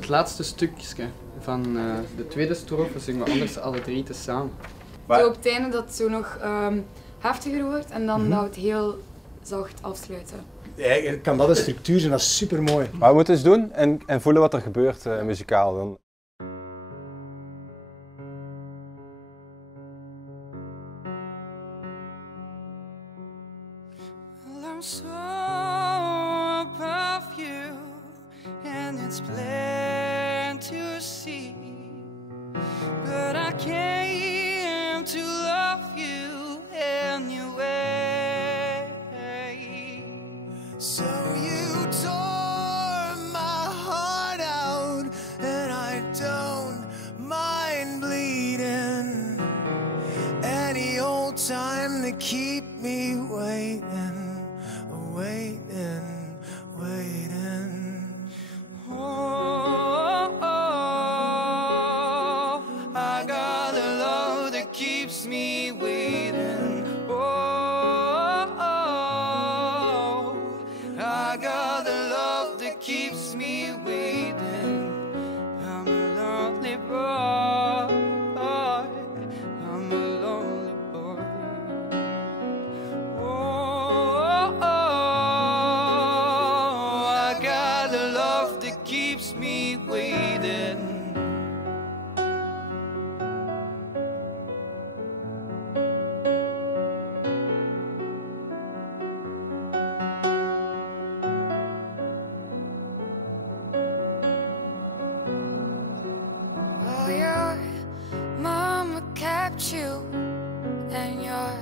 Het laatste stukje van de tweede strofe zingen we anders alle drie tezamen. Zo op het einde dat het zo nog heftiger wordt en dan dat we het heel zacht afsluiten. Ja, kan dat een structuur zijn, dat is super mooi. Maar we moeten eens doen en voelen wat er gebeurt muzikaal dan. I'm so above you, and it's plain to see, but I came to love you anyway. So you tore my heart out, and I don't mind bleeding. Any old time to keep me waiting, waiting, waiting. Oh, oh, I got a love that keeps me waiting. Oh, oh, I got a love that keeps me waiting. I'm a lonely boy. I'm a lonely boy. Oh, oh, I got a love that keeps me waiting. Well, your mama kept you and your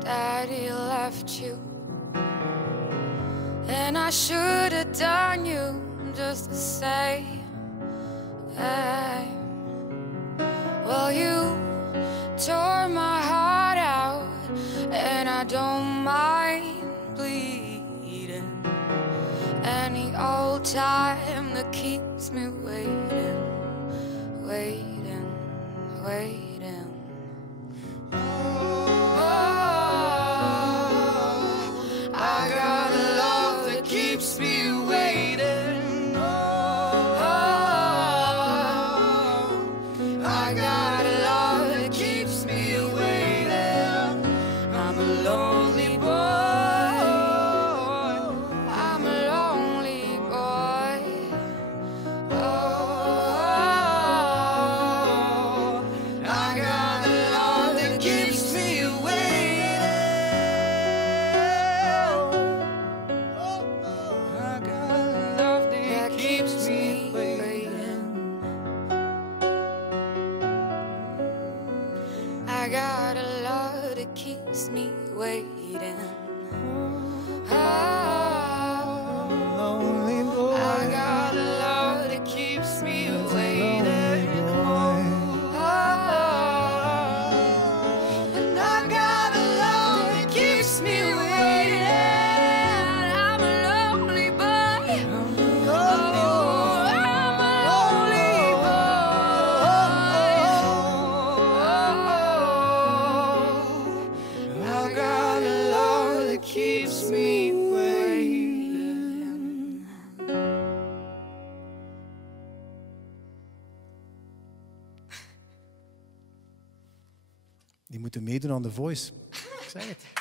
daddy left you, and I should have done you just the same. Well, you tore my heart out, and I don't mind bleeding. Any old time that keeps me waiting, waiting, waiting. Oh, I got a love that keeps me waiting. Oh, I got a love that keeps me waiting. I'm a lonely boy. I'm a lonely boy. Oh, I got a love that keeps me waiting. I got a love that keeps me waiting. I got a love that keeps me waiting. lonely boy. I got a love that keeps me waiting. And I got a love that keeps me waiting. I'm a lonely boy. Oh, I'm a lonely boy. I got a love that keeps me waiting. Die moeten meedoen aan The Voice. Ik zeg het.